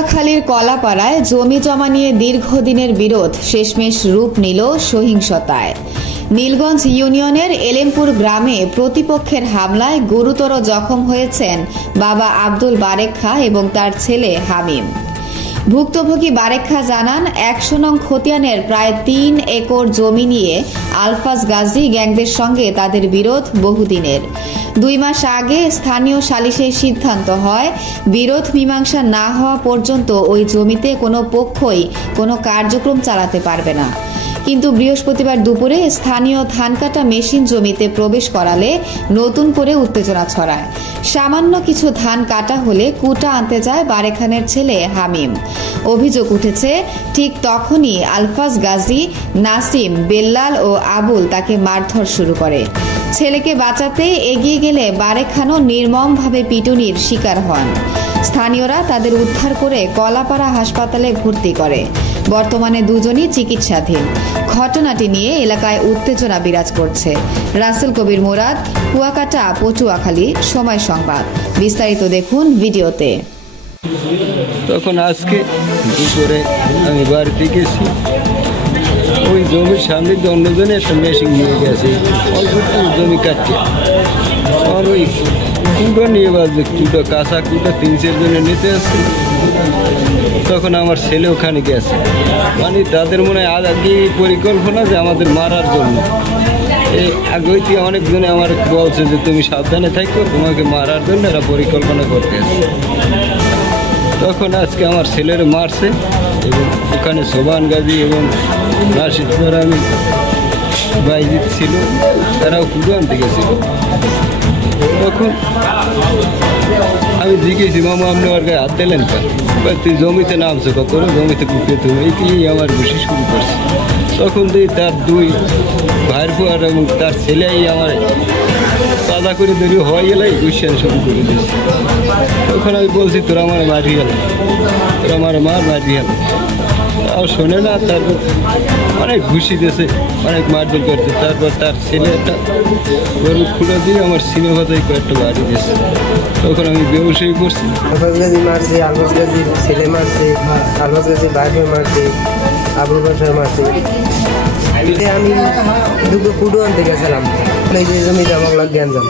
পটুয়াখালীর কলাপাড়ায় জমি জমা নিয়ে দীর্ঘদিনের বিরোধ শেষমেশ রূপ নিল সহিংসতায়। নীলগঞ্জ ইউনিয়নের এলেমপুর গ্রামে প্রতিপক্ষের হামলায় গুরুতর জখম হয়েছেন বাবা আব্দুল বারেক খাঁ এবং তার ছেলে হামিম। ভুক্তভোগী বারেক খাঁ জানান, ১০০ নং খতিয়ানের প্রায় ৩ একর জমি নিয়ে আলফাজ গাজী গ্যাংদের সঙ্গে তাদের বিরোধ বহুদিনের। ২ মাস আগে স্থানীয় সালিশের সিদ্ধান্ত হয়, বিরোধ মীমাংসা না হওয়া পর্যন্ত ওই জমিতে কোনো পক্ষই কোনো কার্যক্রম চালাতে পারবে না। কিন্তু বৃহস্পতিবার দুপুরে স্থানীয় ধান কাটা মেশিন জমিতে প্রবেশ করালে নতুন করে উত্তেজনা ছড়ায়। সামান্য কিছু ধান কাটা হলে কুটা আনতে যায় বারেক খানের ছেলে হামিম। অভিযোগ উঠেছে, ঠিক তখনই আলফাজ গাজী, নাসিম, বেল্লাল ও আবুল তাকে মারধর শুরু করে। ছেলেকে বাঁচাতে এগিয়ে গেলে বারেক খানও নির্মমভাবে পিটুনির শিকার হন। স্থানীয়রা তাদের উদ্ধার করে কলাপাড়া হাসপাতালে ভর্তি করে। বর্তমানে দুজনই চিকিৎসাধীন। ঘটনাটি নিয়ে এলাকায় উত্তেজনা বিরাজ করছে। রাসেল কবির মুরাদ, কুয়াকাটা, পটুয়াখালী, সময় সংবাদ। বিস্তারিত দেখুন ভিডিওতে। তখন আজকে দুপুরে আমি বাড়িতে গেছি, ওই জমির সামনে অন্যজনে একটা মেশিন নিয়ে গেছে, অল্প জমি কাটছে। আর ওই কুটো নিয়ে বাজছে, কুটো কাঁচা কুটো ৩-৪ জনে নিতে আসছে। তখন আমার ছেলে ওখানে গেছে, মানে তাদের মনে হয় আগে পরিকল্পনা যে আমাদের মারার জন্য। এই আগেই অনেকজনে আমার বলছে যে তুমি সাবধানে থাকো, তোমাকে মারার জন্য এরা পরিকল্পনা করতে আসছে। তখন আজকে আমার ছেলের মারছে এবং ওখানে সোবান গাজী এবং রাশিদপুর আমি বাইজিৎ ছিল, তারাও কুটো আনতে গেছিল। তখন আমি জিজ্ঞেসি, মামা আপনি আমার গায়ে হাত দিলেন কেন? তুই জমিতে নামছো কত, জমিতে কুপিয়ে তুমি এই আমার ঘুষি শুরু করছে। তখন তুই তার 2 ভাইয়ের ফুয়ার এবং তার ছেলেই আমার কাদা করে ধরে হয়ে গেলেই গুছিয়ে শুরু করে দিয়েছে। তখন আমি বলছি, তোরা আমার মারি গেল, তোরা আমার মারি গেল। তাও শোনে না, তারপর অনেক ঘুষি দিয়েছে, অনেক মারধর করছে। তারপর তার ছেলে একটা গরু খুলে দিয়ে আমার সিনে ভাতাই কয়েকটা বাড়ি দিয়েছে। তখন আমি বেহুশ হয়ে পড়ছি। আলফাজ গাজী মারছে, আলফাজ গাজীর ছেলে মারছে, আলফাজ গাজীর ভাইকে মারছে, আবুল বাসার মারছে। আমি দুটো কুটো আনতে গেছিলাম, এই যে জমিতে আমার লাগিয়ে আনলাম।